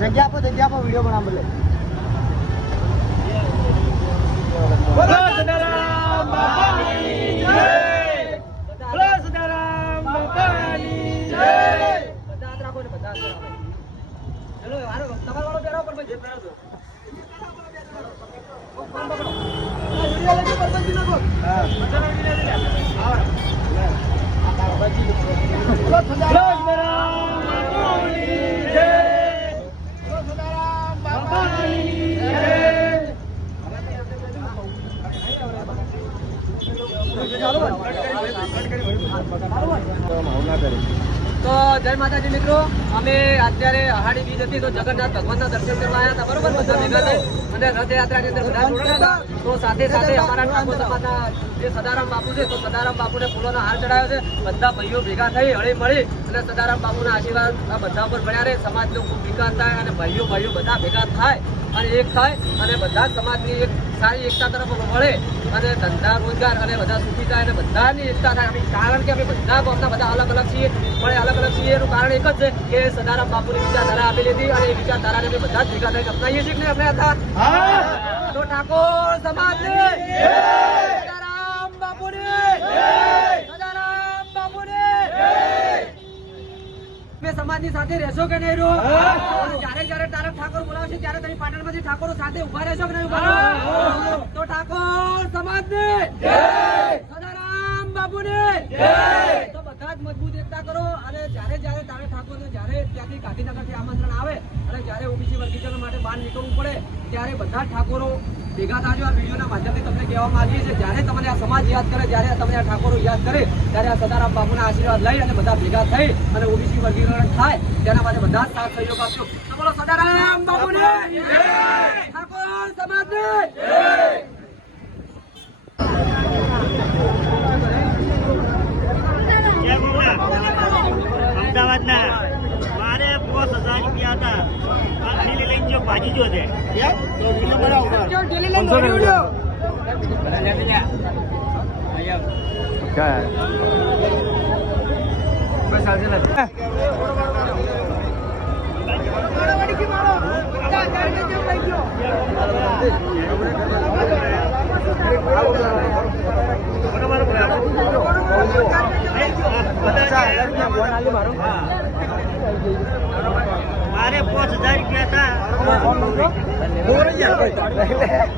જગ્યા પર વિડીયો બનાવ બોલે તો જય માતાજી મિત્રો, અમે અત્યારે અહાડી બીજ હતી તો જગન્નાથ ભગવાનના દર્શન કરવા આવ્યા હતા, બરોબર? બધા ભેગા થઈ અને રથયાત્રાની અંદર બધા જોડાયા હતા. તો સાથે સાથે અમારા ઠાકોર સમાજના જે સદારામ બાપુ છે, તો સદારામ બાપુને ફૂલોનો હાર ચડાવ્યો છે. બધા ભાઈઓ ભેગા થઈ હળી મળી અને સદારામ બાપુના આશીર્વાદ આ બધા ઉપર ભણ્યા રહે, સમાજનો ખૂબ વિકાસ થાય અને ભાઈઓ બધા ભેગા થાય અને એક થાય અને બધા જ સમાજની એક સારી એકતા તરફ વળે અને ધંધા રોજગાર અને બધા સુખી થાય અને બધાની એકતા થાય. કારણ કે અમે બધા ગામના બધા અલગ અલગ છીએ, પણ અલગ અલગ છીએ એનું કારણ એક જ છે કે સદારામ બાપુની વિચારધારા આપેલી હતી અને એ વિચારધારાને અમે બધા જ ભેગા થઈને અપનાવીએ છીએ કે આપણે હતા. તો ઠાકોર સમાજને સદારામ બાપુને સદારામ બાપુને સમાજની સાથે રહેશો કે નહીં રહો? જયારે જયારે તારક ઠાકોર બોલાવશે ત્યારે તમે પાટણમાંથી ઠાકોરો સાથે ઉભા રહેશો કે નહીં ઉભા? તો ઠાકોર સમાજને સદારામ બાપુને તો બધા જ મજબૂત એકતા કરો અને જયારે જયારે તારક ઠાકોરને જયારે ત્યાંથી ગાંધીનગરથી આમંત્રણ આવે અને જયારે ઓબીસી વર્ગીકરણ માટે બહાર નીકળવું પડે ત્યારે બધા ઠાકોરો ભેગા થાજો. આ વિડીયોના માધ્યમથી તમને કહેવા માંગીએ છીએ, જ્યારે તમને આ સમાજ યાદ કરે, જ્યારે તમને આ ઠાકોરો યાદ કરે, ત્યારે આ સદારામ બાપુના આશીર્વાદ લઈ અને બધા ભેગા થઈ અને ઓબીસી વર્ગીકરણ થાય તેના માટે બધા જ સાથ સહયોગ આપજો. તો બોલો સદારામ બાપુને ઠાકોર સમાજને અમદાવાદના મારે 5000 રૂપિયા હતા, દિલ્હી લઈને જો ભાજી જો છે. મારે 5000 રૂપિયા હતા.